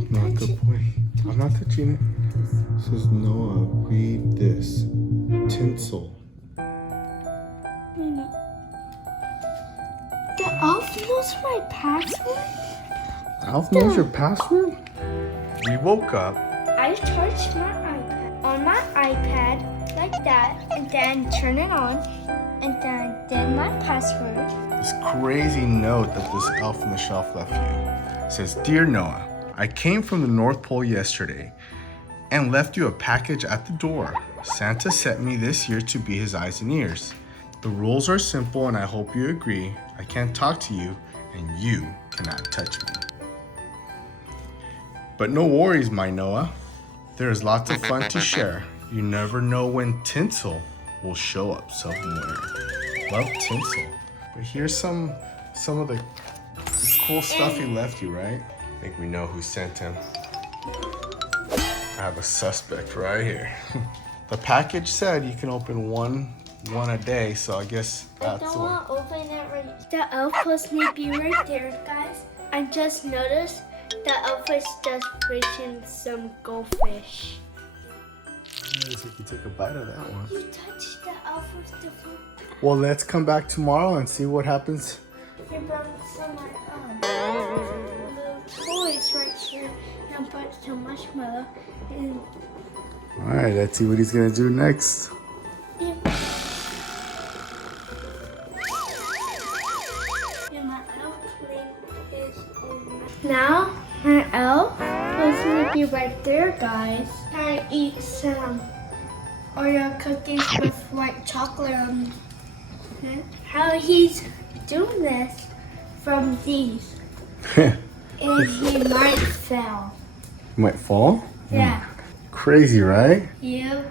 Don't Not touch good it. boy. I'm not touching it. It says Noah, read this. Tinsel. No. The elf knows my password? Alf knows your password? We woke up. I charged my iPad on my iPad like that and then turn it on and then did my password. This crazy note that this elf on the shelf left you. It says, Dear Noah, I came from the North Pole yesterday and left you a package at the door. Santa sent me this year to be his eyes and ears. The rules are simple and I hope you agree. I can't talk to you and you cannot touch me. But no worries, my Noah. There is lots of fun to share. You never know when Tinsel will show up somewhere. Love Tinsel. But here's some of the cool stuff he left you, right? I think we know who sent him. I have a suspect right here. The package said you can open one a day, so I guess that's I don't what. want to open it right. The elf was maybe right there, guys. I just noticed the elf is just fishing some goldfish. I think you took a bite of that one. You touched the elf with the phone. Well, let's come back tomorrow and see what happens. I brought some little toys right here and I put some marshmallow and All right, let's see what he's gonna do next. yeah. And my elf plate is over. Now my elf is gonna be right there, guys. I eat some Oreo cookies with white chocolate on it. How he's doing this from these. And he might fail. Might fall? Yeah. Crazy, right? Yep.